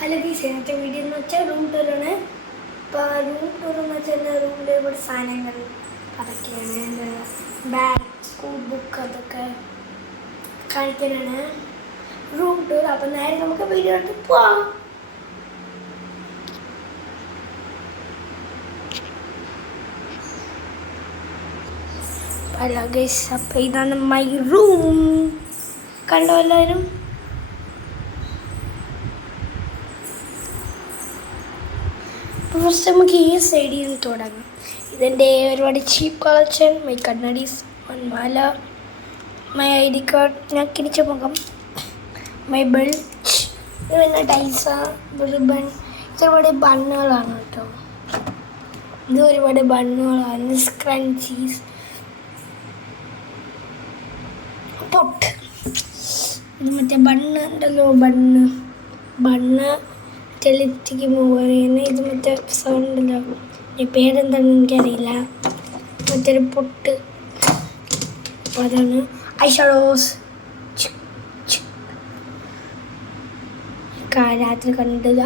Hello ഗീസ് ഇന്നത്തെ video എന്ന് വെച്ചാൽ റൂം ടൂറാണ് ഇപ്പോൾ റൂം ടൂർ എന്ന് വെച്ചാൽ റൂമിൽ ഒരുപാട് സാധനങ്ങൾ? അതൊക്കെയാണ്. ബാഗ് സ്കൂൾ ബുക്ക് അതൊക്കെ കാണിക്കാനാണ് റൂം ടൂർ അപ്പം നേരെ നമുക്ക് വീഡിയോ എടുത്ത് പോവാം. ഹലോ ഗൈസ് അപ്പം ഇതാണ് മൈ റൂം കണ്ടോ എല്ലാവരും? ഫസ്റ്റ് നമുക്ക് ഈ സൈഡിൽ നിന്ന് തുടങ്ങാം. ഇതെന്റെ ഒരുപാട് ചീപ്പ് കളക്ഷൻ മൈ കണ്ണടീസ് മാല മൈ ഐ ഡി കാർഡ് ഞാൻ കിണിച്ച മുഖം മൈ ബെൽറ്റ് പിന്നെ ഡൈസ റിബൺ ഇത് ഒരുപാട് ബണ്ണുകളാണ് കേട്ടോ. ഇത് ഒരുപാട് ബണ്ണുകളാണ് സ്ക്രഞ്ചീസ് പൊട്ട്. ഇത് മറ്റേ ബണ്ണ് ഉണ്ടല്ലോ ബണ്ണ് ബണ്ണ്. ടെലിറ്റിക്ക് പറയുന്നത് ഇത് മറ്റേ സൗണ്ട് ഉണ്ടല്ലോ. ഈ പേരെന്താണെന്ന് എനിക്കറിയില്ല. മറ്റൊരു പൊട്ട്. അപ്പോൾ അതാണ് ഐഷോസ് രാത്രി കണ്ടില്ല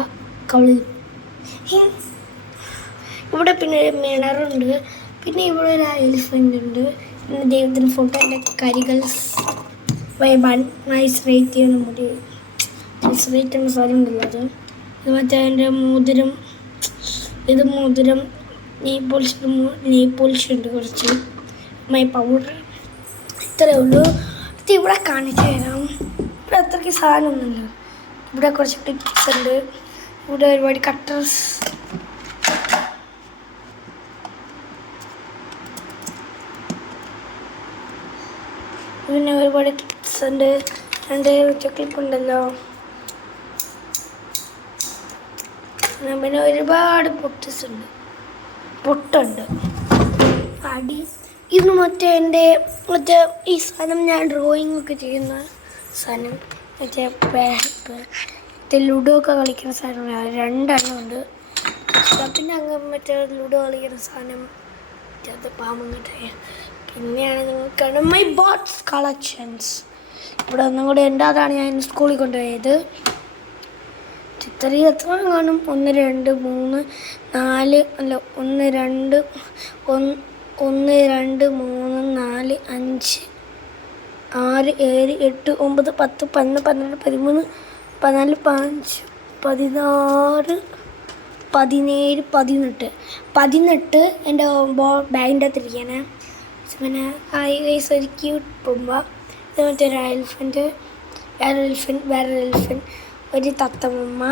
കവിളിൽ. ഇവിടെ പിന്നെ ഒരു മിണറുണ്ട് പിന്നെ ഇവിടെ ഒരു എലിഫന്റ് ഉണ്ട്. പിന്നെ ദൈവത്തിന്റെ ഫോട്ടോ എന്റെ കരികൾ വൈബാൻ നൈസ് റേറ്റ് ചെയ്യുന്ന മുടി നൈസ് റേറ്റ് ചെയ്യുന്ന സ്ഥലം ഉണ്ടല്ലോ അത്. മറ്റേ അതിന്റെ മോതിരം ഇത് മോതിരം നെയ് പോളിഷ് നെയ് പോളിഷ് ഉണ്ട് കുറച്ച്. My powder. ഇത്രയേ ഉള്ളൂ. ഇത് ഇവിടെ കാണിച്ചു തരാം. ഇവിടെ അത്രയ്ക്ക് സാധനമൊന്നുമില്ല. ഇവിടെ കുറച്ച് ടിപ്സ് ഉണ്ട്. ഇവിടെ ഒരുപാട് കട്ടേഴ്സ് പിന്നെ ഒരുപാട് ക്ലിപ്സ് ഉണ്ട്. രണ്ട് ക്ലിപ്പ് ഉണ്ടല്ലോ. പിന്നെ ഒരുപാട് പൊട്ടസ് ഉണ്ട് പൊട്ടുണ്ട്. അടി. ഇത് മറ്റേ എന്റെ മറ്റേ ഈ സാധനം ഞാൻ ഡ്രോയിങ് ഒക്കെ ചെയ്യുന്ന സാധനം മറ്റേ മറ്റേ ലുഡോ ഒക്കെ കളിക്കുന്ന സാധനം രണ്ടെണ്ണം ഉണ്ട്. പിന്നെ അങ്ങ് മറ്റേ ലുഡോ കളിക്കുന്ന സാധനം മറ്റേ പാമ്പങ്ങട്ടെ പിന്നെയാണ് നിങ്ങൾക്കാണ് മൈ ബോട്ട്സ് കളക്ഷൻസ് ഇവിടെ ഒന്നും കൂടെ ഉണ്ട്. അതാണ് ഞാൻ സ്കൂളിൽ കൊണ്ടുപോയത്. ചിത്രയിൽ എത്ര കാണും? ഒന്ന് രണ്ട് മൂന്ന് നാല് അല്ല ഒന്ന് രണ്ട് ഒന്ന് രണ്ട് മൂന്ന് നാല് അഞ്ച് ആറ് ഏഴ് എട്ട് ഒമ്പത് പത്ത് പതിനൊന്ന് പന്ത്രണ്ട് പതിമൂന്ന് പതിനാല് പതിനഞ്ച് പതിനാറ് പതിനേഴ് പതിനെട്ട്. പതിനെട്ട് എന്റെ ബോ ബാഗിന്റെ അകത്തിരിക്കാനേ പിന്നെ ഹായ് ഗൈസ് ഒരു ക്യൂട്ട് പൊമ്പ ഇത് മറ്റൊരു എലിഫന്റ് വേറെ എലിഫന്റ് വേറെ എലിഫന്റ് ഒരു തത്തമ്മ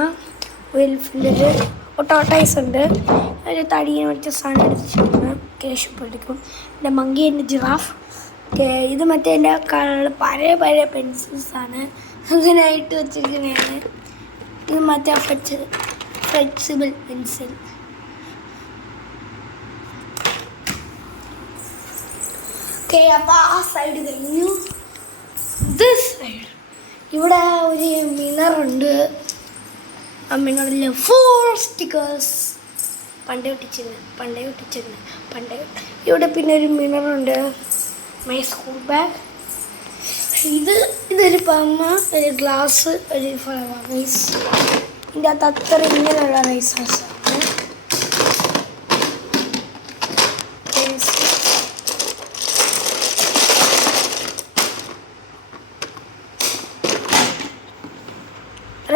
ഒരു ഒട്ടോട്ടൈസ് ഉണ്ട്. ഒരു തടിയെ മറ്റേ സാധനം എടുത്തിട്ടുണ്ട്. കേശു പഠിക്കും എന്റെ മങ്കി എന്റെ ജിറാഫ് ഇത് മറ്റേ എന്റെ കളർ പഴയ പഴയ പെൻസിൽസാണ് അങ്ങനെയായിട്ട് വെച്ചിരിക്കുന്നതാണ്. ഇത് മറ്റേ ഫ്ലെക്സ് ഫ്ലെക്സിബിൾ പെൻസിൽ ഓക്കെ അപ്പോൾ ആ സൈഡ് കഴിഞ്ഞു. ദിസ് സൈഡ് ഇവിടെ ഒരു മിനറുണ്ട് ആ മിനറിൽ ഫോർ സ്റ്റിക്കേഴ്സ് പണ്ടേ ഒട്ടിച്ചിരുന്നു പണ്ടേ ഒട്ടിച്ചിരുന്നു പണ്ടേ ഇവിടെ പിന്നെ ഒരു മിനറുണ്ട് മൈ സ്കൂൾ ബാഗ് ഇത് ഇതൊരു പമ്മ ഒരു ഗ്ലാസ് ഒരു ഫ്ലവർ റൈസ് ഇതിന്റെ അകത്ത് അത്ര ഇങ്ങനെയുള്ള റൈസസ്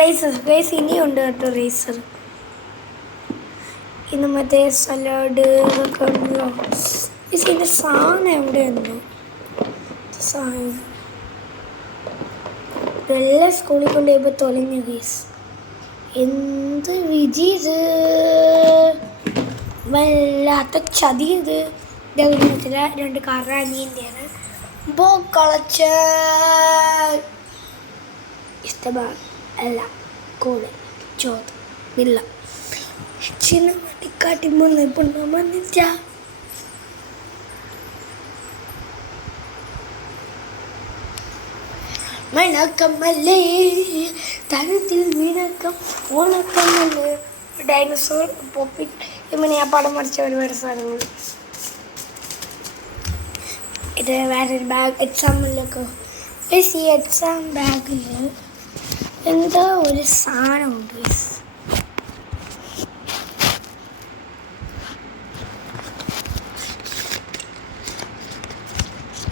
റേസർ റേസ് ഇനിയുണ്ട് കേട്ടോ റേസർ ഇന്ന് മറ്റേ സലാഡ് ഇതൊക്കെ ഉണ്ടല്ലോ ഇതിന്റെ സാധനം എവിടെയുണ്ടോ സാധനം. ഇതെല്ലാം സ്കൂളിൽ കൊണ്ടുപോയപ്പോൾ തൊലഞ്ഞു കേസ് എന്ത് വിധി ഇത്? വല്ലാത്ത ചതി ഇത്. ഇതേപോലെ രണ്ട് കറാനിയന്റെയാണ് ബോ കളച്ച ഇഷ്ടമാണ്. അല്ല. കൂടെ ചോദ ഇല്ല ചിന്ന മടിക്കാട്ടി മുന്ന് പൊണ്ണ മന്നിച്ച മണക്കമല്ലേ തരത്തിൽ വിണക്കം ഉണക്കമല്ലേ ഡൈനസോർ പോപ്പി ഇങ്ങനെ ആ പടം മറിച്ച ഒരുപാട് സാധനങ്ങൾ ഇത് വേറൊരു ബാഗ് എക്സാമിലൊക്കെ ഈ എക്സാം ബാഗിൽ എന്താ ഒരു സാധനമുണ്ട്.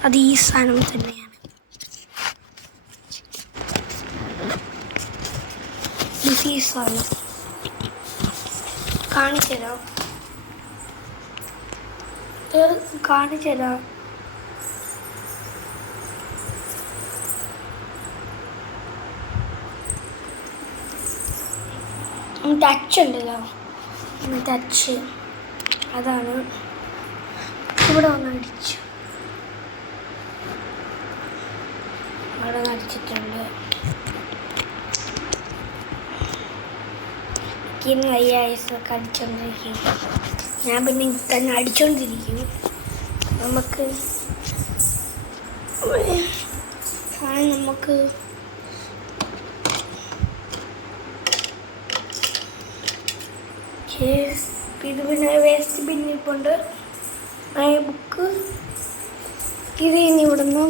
അത് ഈ സാധനം തന്നെയാണ്. കാണിച്ചല്ലോ കാണിച്ചുതരാം. ടച്ച് ഉണ്ടല്ലോ. ടച്ച് അതാണ്. ഇവിടെ ഒന്ന് അടിച്ചു. അവിടെ ഒന്ന് അടിച്ചിട്ടുണ്ട്. ഇന്ന് ഐസൊക്കെ അടിച്ചോണ്ടിരിക്കും ഞാൻ പിന്നെ തന്നെ അടിച്ചോണ്ടിരിക്കും. നമുക്ക് നമുക്ക് ഇത് പിന്നെ വേസ്റ്റ് പിന്നിപ്പുണ്ട് ആ ബുക്ക് ഇത് ഇനി ഇവിടുന്ന്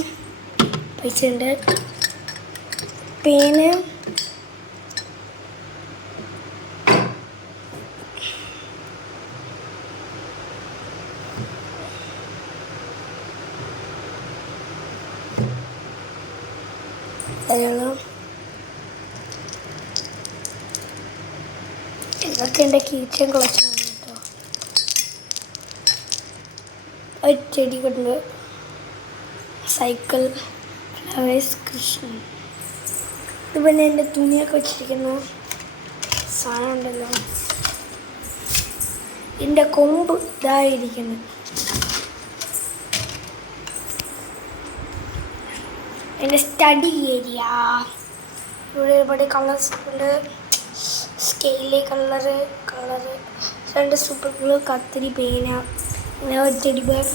വെച്ചിട്ടുണ്ട്. പേന് ധാരാളം ഇതൊക്കെ എന്റെ കീച്ചൻ കളക്ഷനാണ് കേട്ടോ ഒരു ചെടി കൊണ്ട് സൈക്കിൾ ഫ്ലവേഴ്സ് കൃഷ്ണൻ. ഇത് പിന്നെ എന്റെ തുണിയൊക്കെ വെച്ചിരിക്കുന്ന സാധനം ഉണ്ടല്ലോ. എന്റെ കൊമ്പ് ഇതായിരിക്കുന്നു. എന്റെ സ്റ്റഡി ഏരിയ. ഇവിടെ ഒരുപാട് കളേഴ്സ് ഉണ്ട്. Scale colour colour. രണ്ട് സൂപ്പർ ഗ്ലൂ കത്തിരി പേന ടെഡി ബേർ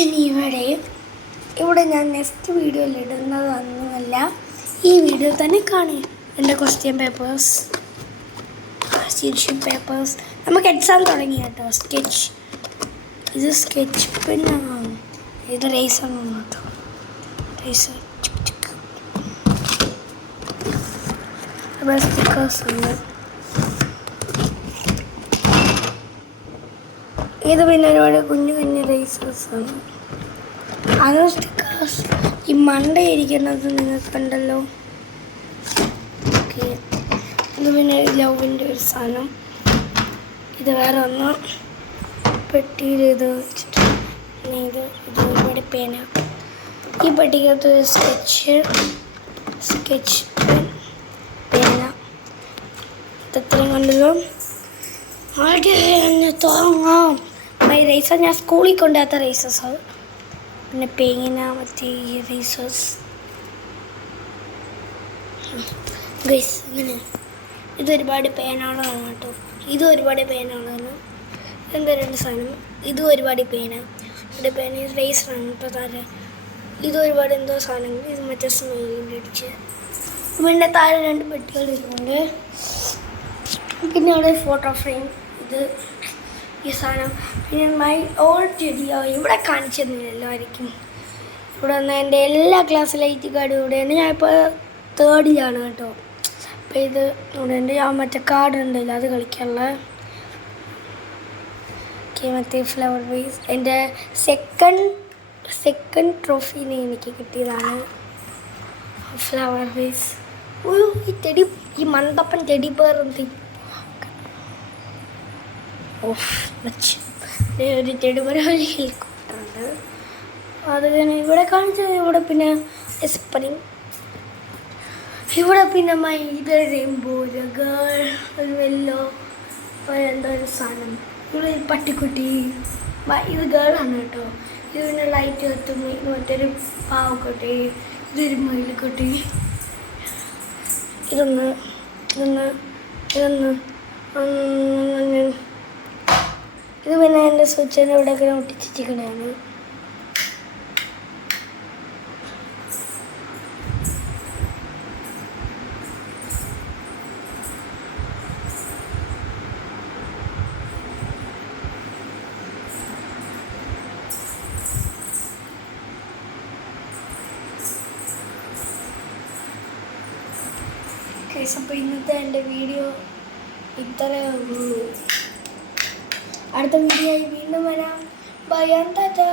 ഇനി ഇവിടെ ഇവിടെ ഞാൻ നെക്സ്റ്റ് വീഡിയോയിൽ ഇടുന്നതൊന്നുമല്ല ഈ വീഡിയോ തന്നെ കാണുക. എന്റെ ക്വസ്റ്റ്യൻ പേപ്പേഴ്സ് ശീർഷി പേപ്പേഴ്സ് നമുക്ക് എക്സാം തുടങ്ങി കേട്ടോ. സ്കെച്ച് ഇത് സ്കെച്ച് പിന്നെ ഇത് റേസർ കേട്ടോ. റേസർ സ്റ്റിക്കേഴ്സ് ഉണ്ട് ഇത് പിന്നെ ഒരുപാട് കുഞ്ഞു കുഞ്ഞു റേസേഴ്സ് ആണ്. അത് സ്റ്റിക്കേഴ്സ് ഈ മണ്ടയിരിക്കുന്നത് നിങ്ങൾക്ക് കണ്ടല്ലോ. ഓക്കെ ഇത് പിന്നെ ലവിന്റെ ഒരു സാധനം. ഇത് വേറെ ഒന്ന് പെട്ടിയിൽ ഇത് വെച്ചിട്ട് പിന്നെ ഇത് ഒരുപാട് പേന. ഈ പെട്ടിക്കകത്ത് ഒരു സ്കെച്ച് സ്കെച്ച് പേന ഇത്രയും കണ്ടല്ലോ തുടങ്ങാം റേസർ ഞാൻ സ്കൂളിൽ കൊണ്ടുപോകാത്ത റേസസ് പിന്നെ പേന മറ്റേ ഈ റേസസ് ഗൈസ് ഇങ്ങനെ. ഇത് ഒരുപാട് പേനകളാണ് കേട്ടോ. ഇതും ഒരുപാട് പേനാണോ എന്താ രണ്ട് സാധനം? ഇതും ഒരുപാട് പേന. എന്റെ പേന റേസറാണ് കേട്ടോ താഴെ ഇതും ഒരുപാട് എന്തോ സാധനങ്ങൾ ഇത് മറ്റേ സ്മെയിലിന്റെ അടിച്ച് പിന്നെ താഴെ രണ്ട് പെട്ടികൾ ഇരിക്കുന്നുണ്ട് പിന്നെ അവിടെ ഫോട്ടോ ഫ്രെയിം ഇത് ഈ സാധനം. പിന്നെ മൈ ഓൾഡ് വീഡിയോ ഇവിടെ കാണിച്ചിരുന്നില്ല എല്ലാവർക്കും ഇവിടെ വന്ന എന്റെ എല്ലാ ക്ലാസ്സിലെ ഐ ടി കാർഡും ഇവിടെയാണ് ഞാനിപ്പോൾ തേർഡിലാണ് കേട്ടോ. അപ്പോൾ ഇത് ഇവിടെ ഉണ്ട് ഞാൻ മറ്റേ കാർഡ് ഉണ്ടല്ലോ അത് കളിക്കാനുള്ള. മറ്റേ ഫ്ലവർ ബേസ് എന്റെ സെക്കൻഡ് സെക്കൻഡ് ട്രോഫീനെ എനിക്ക് കിട്ടിയതാണ്. ഫ്ലവർ ബേസ് ഒരു ഈ ചെടി ഈ മന്ദപ്പൻ ചെടി പേർ എന്ത് ഓഫ് വെച്ച് ഒരു ചെടി ഒരു ഹെലികോപ്റ്റർ ഉണ്ട് അത് ഇവിടെ കാണിച്ചത് ഇവിടെ പിന്നെ സ്പ്രിങ് ഇവിടെ പിന്നെ മൈ ഇത് റെയിൻബോ ഒരു വെല്ലോ എന്തോ ഒരു സാധനം. ഇവിടെ പട്ടിക്കുട്ടി ഇത് ഗേളാണ് കേട്ടോ. ഇത് പിന്നെ ലൈറ്റ് കത്തും ഇത് മറ്റൊരു പാവക്കുട്ടി ഇതൊരു മയിൽക്കുട്ടി. ഇതൊന്ന് ഇതൊന്ന് ഇതൊന്ന് എന്റെ സ്വിച്ച് തന്നെ ഇവിടെ ഇങ്ങനെ ഒട്ടിച്ചിരിക്കണതാണ് അപ്പോൾ ഇന്നത്തെ എന്റെ വീഡിയോ ഇത്രയേ ഉള്ളൂ. അടുത്ത വീഡിയോ ആയി വീണ്ടും വരാം. ബൈ ടാറ്റാ